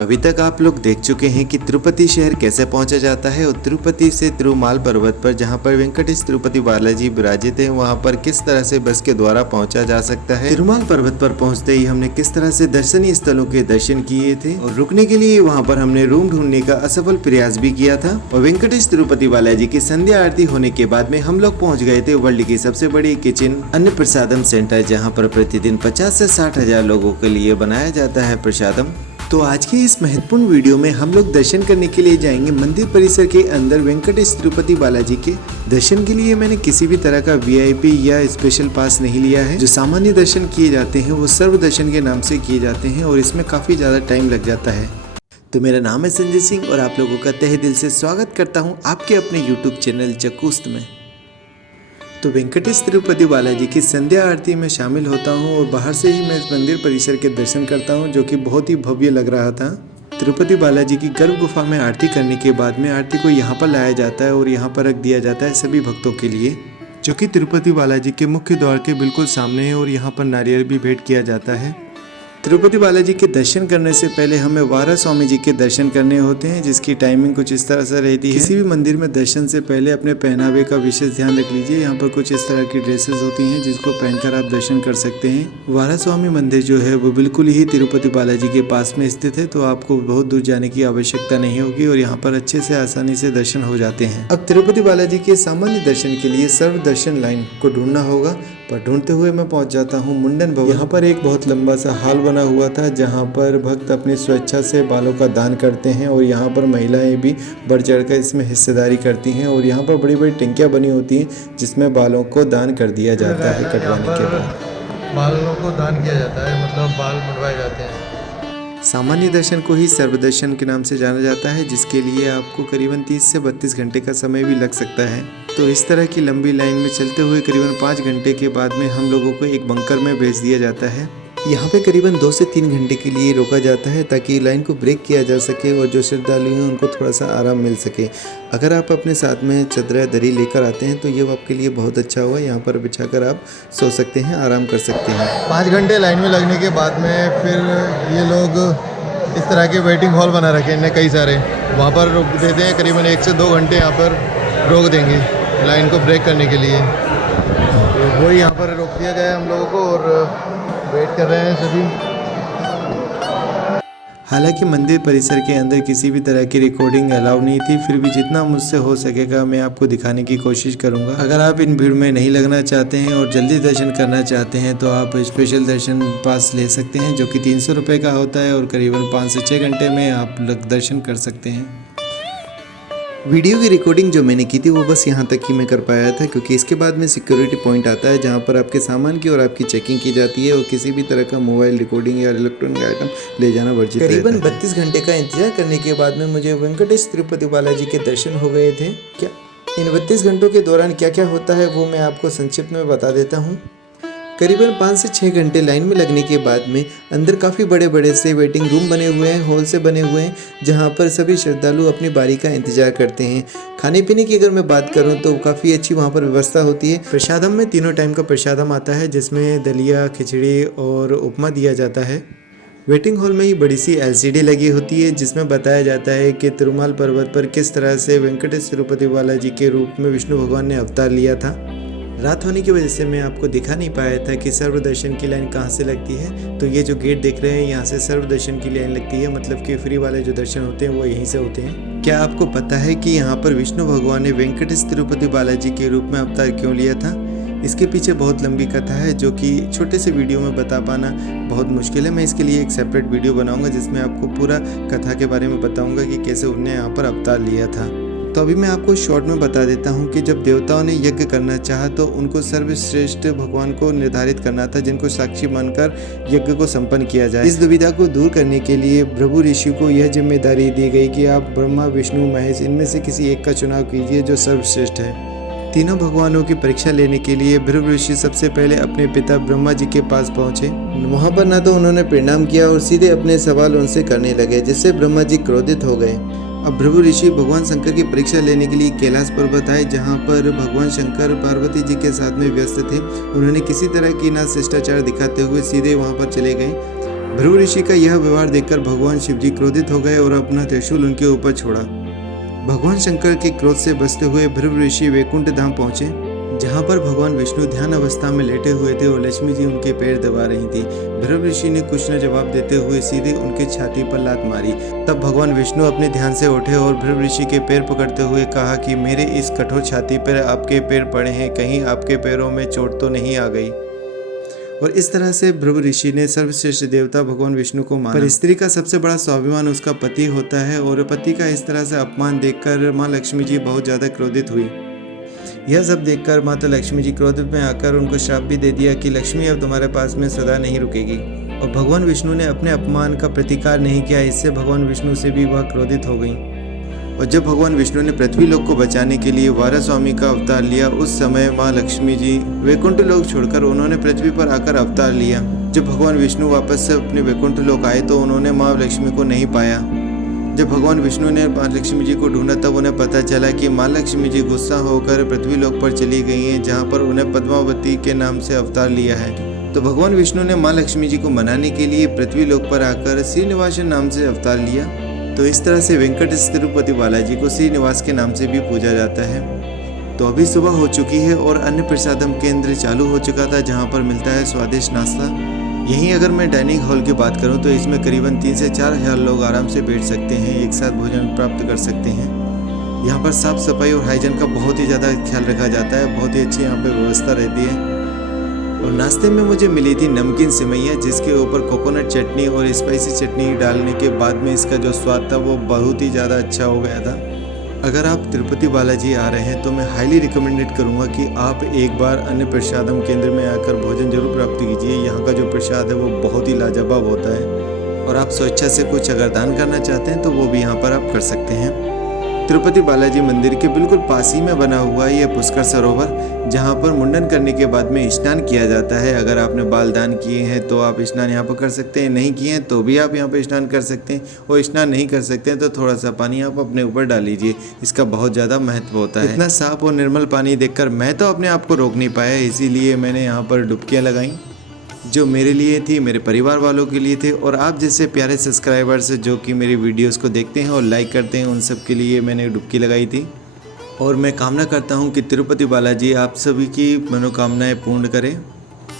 अभी तक आप लोग देख चुके हैं कि तिरुपति शहर कैसे पहुंचा जाता है और तिरुपति से तिरुमाल पर्वत पर जहां पर वेंकटेश तिरुपति बालाजी विराजित हैं वहां पर किस तरह से बस के द्वारा पहुंचा जा सकता है। तिरुमाल पर्वत पर पहुंचते ही हमने किस तरह से दर्शनीय स्थलों के दर्शन किए थे और रुकने के लिए वहां पर हमने रूम ढूंढने का असफल प्रयास भी किया था। और वेंकटेश तिरुपति बालाजी की संध्या आरती होने के बाद में हम लोग पहुँच गए थे वर्ल्ड की सबसे बड़ी किचन अन्न प्रसादम सेंटर, जहाँ पर प्रतिदिन 50 से 60 हजार लोगों के लिए बनाया जाता है प्रसादम। तो आज के इस महत्वपूर्ण वीडियो में हम लोग दर्शन करने के लिए जाएंगे मंदिर परिसर के अंदर वेंकटेश तिरुपति बालाजी के। दर्शन के लिए मैंने किसी भी तरह का वीआईपी या स्पेशल पास नहीं लिया है। जो सामान्य दर्शन किए जाते हैं वो सर्व दर्शन के नाम से किए जाते हैं और इसमें काफ़ी ज़्यादा टाइम लग जाता है। तो मेरा नाम है संजय सिंह और आप लोगों का तहे दिल से स्वागत करता हूँ आपके अपने यूट्यूब चैनल जकूस्त में। तो वेंकटेश तिरुपति बालाजी की संध्या आरती में शामिल होता हूं और बाहर से ही मैं इस मंदिर परिसर के दर्शन करता हूं, जो कि बहुत ही भव्य लग रहा था। तिरुपति बालाजी की गर्भ गुफा में आरती करने के बाद में आरती को यहां पर लाया जाता है और यहां पर रख दिया जाता है सभी भक्तों के लिए, जो कि तिरुपति बालाजी के मुख्य द्वार के बिल्कुल सामने है और यहाँ पर नारियल भी भेंट किया जाता है। तिरुपति बालाजी के दर्शन करने से पहले हमें वारा स्वामी जी के दर्शन करने होते हैं, जिसकी टाइमिंग कुछ इस तरह से रहती है। किसी भी मंदिर में दर्शन से पहले अपने पहनावे का विशेष ध्यान रख लीजिए। यहाँ पर कुछ इस तरह की ड्रेसेस होती हैं जिसको पहनकर आप दर्शन कर सकते हैं। वारा स्वामी मंदिर जो है वो बिल्कुल ही तिरुपति बालाजी के पास में स्थित है, तो आपको बहुत दूर जाने की आवश्यकता नहीं होगी और यहाँ पर अच्छे से आसानी से दर्शन हो जाते हैं। अब तिरुपति बालाजी के सामान्य दर्शन के लिए सर्व दर्शन लाइन को ढूंढना होगा, पर ढूंढते हुए मैं पहुंच जाता हूं मुंडन भवन। यहाँ पर एक बहुत लंबा सा हॉल बना हुआ था जहां पर भक्त अपनी स्वेच्छा से बालों का दान करते हैं और यहाँ पर महिलाएं भी बढ़ चढ़कर इसमें हिस्सेदारी करती हैं और यहाँ पर बड़ी बड़ी टंकियां बनी होती हैं जिसमें बालों को दान कर दिया जाता है। कटवाने के बाद बालों को दान किया जाता है, मतलब बाल मुड़वाए जाते हैं। सामान्य दर्शन को ही सर्वदर्शन के नाम से जाना जाता है, जिसके लिए आपको करीबन 30 से 32 घंटे का समय भी लग सकता है। तो इस तरह की लंबी लाइन में चलते हुए करीबन 5 घंटे के बाद में हम लोगों को एक बंकर में भेज दिया जाता है। यहाँ पे करीबन 2 से 3 घंटे के लिए रोका जाता है ताकि लाइन को ब्रेक किया जा सके और जो श्रद्धालु हैं उनको थोड़ा सा आराम मिल सके। अगर आप अपने साथ में चदरा दरी लेकर आते हैं तो ये आपके लिए बहुत अच्छा होगा। यहाँ पर बिछाकर आप सो सकते हैं, आराम कर सकते हैं। 5 घंटे लाइन में लगने के बाद में फिर ये लोग इस तरह के वेटिंग हॉल बना रखे हैं कई सारे, वहाँ पर रोक देते हैं। करीबन 1 से 2 घंटे यहाँ पर रोक देंगे लाइन को ब्रेक करने के लिए। तो वही यहाँ पर रोक दिया गया है हम लोगों को और वेट कर रहे हैं सभी। हालांकि मंदिर परिसर के अंदर किसी भी तरह की रिकॉर्डिंग अलाउ नहीं थी, फिर भी जितना मुझसे हो सकेगा मैं आपको दिखाने की कोशिश करूंगा। अगर आप इन भीड़ में नहीं लगना चाहते हैं और जल्दी दर्शन करना चाहते हैं तो आप स्पेशल दर्शन पास ले सकते हैं, जो कि 300 रुपये का होता है और करीबन 5 से 6 घंटे में आप दर्शन कर सकते हैं। वीडियो की रिकॉर्डिंग जो मैंने की थी वो बस यहाँ तक ही मैं कर पाया था, क्योंकि इसके बाद में सिक्योरिटी पॉइंट आता है जहाँ पर आपके सामान की और आपकी चेकिंग की जाती है और किसी भी तरह का मोबाइल रिकॉर्डिंग या इलेक्ट्रॉनिक आइटम ले जाना वर्जित है। करीबन 32 घंटे का इंतजार करने के बाद में मुझे वेंकटेश तिरुपति बालाजी के दर्शन हो गए थे। क्या इन 32 घंटों के दौरान क्या क्या होता है वो मैं आपको संक्षिप्त में बता देता हूँ। करीबन 5 से 6 घंटे लाइन में लगने के बाद में अंदर काफ़ी बड़े बड़े से वेटिंग रूम बने हुए हैं, हॉल से बने हुए हैं, जहां पर सभी श्रद्धालु अपनी बारी का इंतजार करते हैं। खाने पीने की अगर मैं बात करूं तो काफ़ी अच्छी वहां पर व्यवस्था होती है। प्रसादम में तीनों टाइम का प्रसादम आता है, जिसमें दलिया, खिचड़ी और उपमा दिया जाता है। वेटिंग हॉल में ही बड़ी सी LCD लगी होती है जिसमें बताया जाता है कि तिरुमाल पर्वत पर किस तरह से वेंकटेश तिरुपति बालाजी के रूप में विष्णु भगवान ने अवतार लिया था। रात होने की वजह से मैं आपको दिखा नहीं पाया था कि सर्व दर्शन की लाइन कहाँ से लगती है। तो ये जो गेट देख रहे हैं यहाँ से सर्व दर्शन की लाइन लगती है, मतलब कि फ्री वाले जो दर्शन होते हैं वो यहीं से होते हैं। क्या आपको पता है कि यहाँ पर विष्णु भगवान ने वेंकटेश तिरुपति बालाजी के रूप में अवतार क्यों लिया था? इसके पीछे बहुत लंबी कथा है जो कि छोटे से वीडियो में बता पाना बहुत मुश्किल है। मैं इसके लिए एक सेपरेट वीडियो बनाऊंगा जिसमें आपको पूरा कथा के बारे में बताऊंगा कि कैसे उन्होंने यहाँ पर अवतार लिया था। तो अभी मैं आपको शॉर्ट में बता देता हूँ कि जब देवताओं ने यज्ञ करना चाहा तो उनको सर्वश्रेष्ठ भगवान को निर्धारित करना था, जिनको साक्षी मानकर यज्ञ को संपन्न किया जाए। इस दुविधा को दूर करने के लिए भृगु ऋषि को यह जिम्मेदारी दी गई कि आप ब्रह्मा, विष्णु, महेश इनमें से किसी एक का चुनाव कीजिए जो सर्वश्रेष्ठ है। तीनों भगवानों की परीक्षा लेने के लिए भृगु ऋषि सबसे पहले अपने पिता ब्रह्मा जी के पास पहुंचे। वहां पर ना तो उन्होंने प्रणाम किया और सीधे अपने सवाल उनसे करने लगे, जिससे ब्रह्मा जी क्रोधित हो गए। अब भृगु ऋषि भगवान शंकर की परीक्षा लेने के लिए कैलाश पर्वत आए, जहाँ पर भगवान शंकर पार्वती जी के साथ में व्यस्त थे। उन्होंने किसी तरह की ना शिष्टाचार दिखाते हुए सीधे वहाँ पर चले गए। भृगु ऋषि का यह व्यवहार देखकर भगवान शिव जी क्रोधित हो गए और अपना त्रिशूल उनके ऊपर छोड़ा। भगवान शंकर के क्रोध से बचते हुए भृगु ऋषि वैकुंठ धाम पहुंचे, जहां पर भगवान विष्णु ध्यान अवस्था में लेटे हुए थे और लक्ष्मी जी उनके पैर दबा रही थी। भृगु ऋषि ने कुछ न जवाब देते हुए सीधे उनके छाती पर लात मारी। तब भगवान विष्णु अपने ध्यान से उठे और भृगु ऋषि के पैर पकड़ते हुए कहा कि मेरे इस कठोर छाती पर आपके पैर पड़े हैं, कहीं आपके पैरों में चोट तो नहीं आ गई। और इस तरह से भृगु ऋषि ने सर्वश्रेष्ठ देवता भगवान विष्णु को माना। पर स्त्री का सबसे बड़ा स्वाभिमान उसका पति होता है और पति का इस तरह से अपमान देखकर माँ लक्ष्मी जी बहुत ज़्यादा क्रोधित हुई। यह सब देखकर माता लक्ष्मी जी क्रोधित में आकर उनको श्राप भी दे दिया कि लक्ष्मी अब तुम्हारे पास में सदा नहीं रुकेगी। और भगवान विष्णु ने अपने अपमान का प्रतिकार नहीं किया, इससे भगवान विष्णु से भी वह क्रोधित हो गई। और जब भगवान विष्णु ने पृथ्वी लोक को बचाने के लिए वारा स्वामी का अवतार लिया, उस समय माँ लक्ष्मी जी वैकुंठ लोक छोड़कर उन्होंने पृथ्वी पर आकर अवतार लिया। जब भगवान विष्णु वापस से अपने वैकुंठ लोक आए तो उन्होंने माँ लक्ष्मी को नहीं पाया। जब भगवान विष्णु ने माँ लक्ष्मी जी को ढूंढा तब उन्हें पता चला कि माँ लक्ष्मी जी गुस्सा होकर पृथ्वी लोक पर चली गई हैं, जहाँ पर उन्हें पद्मावती के नाम से अवतार लिया है। तो भगवान विष्णु ने माँ लक्ष्मी जी को मनाने के लिए पृथ्वी लोक पर आकर श्रीनिवास नाम से अवतार लिया। तो इस तरह से वेंकटेश तिरुपति बालाजी को श्रीनिवास के नाम से भी पूजा जाता है। तो अभी सुबह हो चुकी है और अन्न प्रसादम केंद्र चालू हो चुका था, जहाँ पर मिलता है स्वादिष्ट नाश्ता। यहीं अगर मैं डाइनिंग हॉल की बात करूं तो इसमें करीबन 3 से 4 हज़ार लोग आराम से बैठ सकते हैं, एक साथ भोजन प्राप्त कर सकते हैं। यहाँ पर साफ सफाई और हाइजीन का बहुत ही ज़्यादा ख्याल रखा जाता है, बहुत ही अच्छी यहाँ पे व्यवस्था रहती है। और नाश्ते में मुझे मिली थी नमकीन सेवैयाँ, जिसके ऊपर कोकोनट चटनी और स्पाइसी चटनी डालने के बाद में इसका जो स्वाद था वो बहुत ही ज़्यादा अच्छा हो गया था। अगर आप तिरुपति बालाजी आ रहे हैं तो मैं हाईली रिकमेंडेड करूंगा कि आप एक बार अन्न प्रसादम केंद्र में आकर भोजन जरूर प्राप्त कीजिए। यहाँ का जो प्रसाद है वो बहुत ही लाजवाब होता है। और आप स्वेच्छा से कुछ अगर दान करना चाहते हैं तो वो भी यहाँ पर आप कर सकते हैं। तिरुपति बालाजी मंदिर के बिल्कुल पास ही में बना हुआ है ये पुष्कर सरोवर, जहाँ पर मुंडन करने के बाद में स्नान किया जाता है। अगर आपने बाल दान किए हैं तो आप स्नान यहाँ पर कर सकते हैं, नहीं किए हैं तो भी आप यहाँ पर स्नान कर सकते हैं। और स्नान नहीं कर सकते हैं तो थोड़ा सा पानी आप अपने ऊपर डाल लीजिए, इसका बहुत ज़्यादा महत्व होता है। इतना साफ और निर्मल पानी देखकर मैं तो अपने आप को रोक नहीं पाया, इसीलिए मैंने यहाँ पर डुबकियाँ लगाई, जो मेरे लिए थी, मेरे परिवार वालों के लिए थे। और आप जैसे प्यारे सब्सक्राइबर्स जो कि मेरी वीडियोस को देखते हैं और लाइक करते हैं, उन सब के लिए मैंने डुबकी लगाई थी। और मैं कामना करता हूं कि तिरुपति बालाजी आप सभी की मनोकामनाएं पूर्ण करें।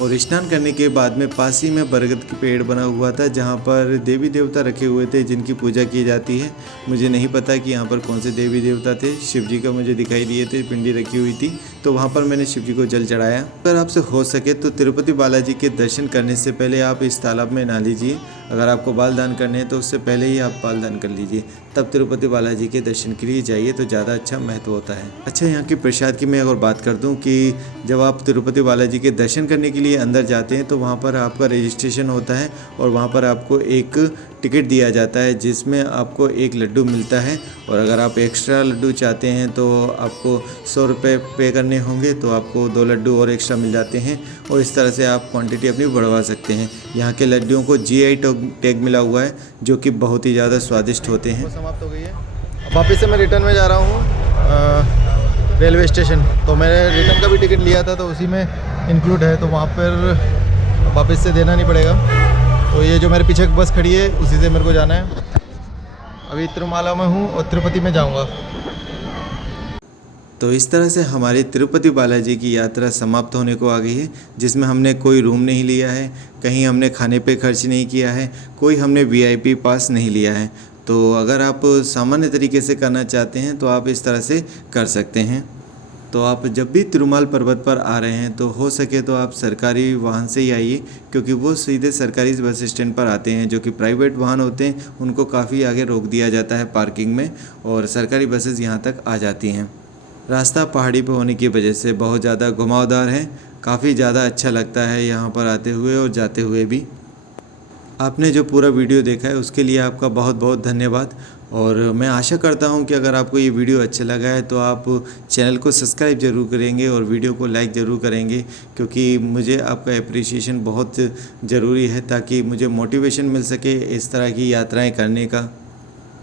और स्नान करने के बाद में पास ही में बरगद के पेड़ बना हुआ था, जहाँ पर देवी देवता रखे हुए थे जिनकी पूजा की जाती है। मुझे नहीं पता कि यहाँ पर कौन से देवी देवता थे, शिव जी का मुझे दिखाई दिए थे, पिंडी रखी हुई थी, तो वहाँ पर मैंने शिव जी को जल चढ़ाया। अगर आपसे हो सके तो तिरुपति बालाजी के दर्शन करने से पहले आप इस तालाब में नहा लीजिए। अगर आपको बाल दान करने हैं तो उससे पहले ही आप बाल दान कर लीजिए, तब तिरुपति बालाजी के दर्शन के लिए जाइए तो ज़्यादा अच्छा महत्व होता है। अच्छा, यहाँ की प्रसाद की मैं अगर बात कर दूँ कि जब आप तिरुपति बालाजी के दर्शन करने के लिए अंदर जाते हैं तो वहाँ पर आपका रजिस्ट्रेशन होता है और वहाँ पर आपको एक टिकट दिया जाता है, जिसमें आपको एक लड्डू मिलता है। और अगर आप एक्स्ट्रा लड्डू चाहते हैं तो आपको 100 रुपये पे करने होंगे, तो आपको 2 लड्डू और एक्स्ट्रा मिल जाते हैं। और इस तरह से आप क्वांटिटी अपनी बढ़वा सकते हैं। यहाँ के लड्डुओं को GI टैग मिला हुआ है, जो कि बहुत ही ज़्यादा स्वादिष्ट होते हैं। समाप्त हो गई है। अब वापस से मैं रिटर्न में जा रहा हूँ रेलवे स्टेशन। तो मैंने रिटर्न का भी टिकट लिया था तो उसी में इंक्लूड है, तो वहाँ पर वापस से देना नहीं पड़ेगा। तो ये जो मेरे पीछे बस खड़ी है उसी से मेरे को जाना है। अभी तिरुमाला में हूँ और तिरुपति में जाऊँगा। तो इस तरह से हमारी तिरुपति बालाजी की यात्रा समाप्त होने को आ गई है, जिसमें हमने कोई रूम नहीं लिया है, कहीं हमने खाने पे खर्च नहीं किया है, कोई हमने VIP पास नहीं लिया है। तो अगर आप सामान्य तरीके से करना चाहते हैं तो आप इस तरह से कर सकते हैं। तो आप जब भी तिरुमाल पर्वत पर आ रहे हैं तो हो सके तो आप सरकारी वाहन से ही आइए, क्योंकि वो सीधे सरकारी बस स्टैंड पर आते हैं। जो कि प्राइवेट वाहन होते हैं उनको काफ़ी आगे रोक दिया जाता है पार्किंग में, और सरकारी बसेस यहाँ तक आ जाती हैं। रास्ता पहाड़ी पर होने की वजह से बहुत ज़्यादा घुमावदार है, काफ़ी ज़्यादा अच्छा लगता है यहाँ पर आते हुए और जाते हुए भी। आपने जो पूरा वीडियो देखा है उसके लिए आपका बहुत बहुत धन्यवाद। और मैं आशा करता हूं कि अगर आपको ये वीडियो अच्छा लगा है तो आप चैनल को सब्सक्राइब ज़रूर करेंगे और वीडियो को लाइक ज़रूर करेंगे, क्योंकि मुझे आपका अप्रिसिएशन बहुत ज़रूरी है, ताकि मुझे मोटिवेशन मिल सके इस तरह की यात्राएं करने का।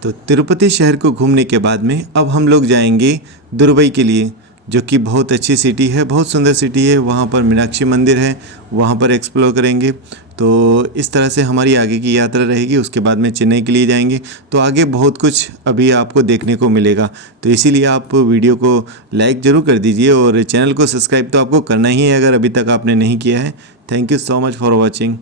तो तिरुपति शहर को घूमने के बाद में अब हम लोग जाएंगे दुबई के लिए। जो कि बहुत अच्छी सिटी है, बहुत सुंदर सिटी है। वहाँ पर मीनाक्षी मंदिर है, वहाँ पर एक्सप्लोर करेंगे। तो इस तरह से हमारी आगे की यात्रा रहेगी। उसके बाद में चेन्नई के लिए जाएंगे, तो आगे बहुत कुछ अभी आपको देखने को मिलेगा। तो इसीलिए आप वीडियो को लाइक ज़रूर कर दीजिए और चैनल को सब्सक्राइब तो आपको करना ही है अगर अभी तक आपने नहीं किया है। Thank you so much for watching.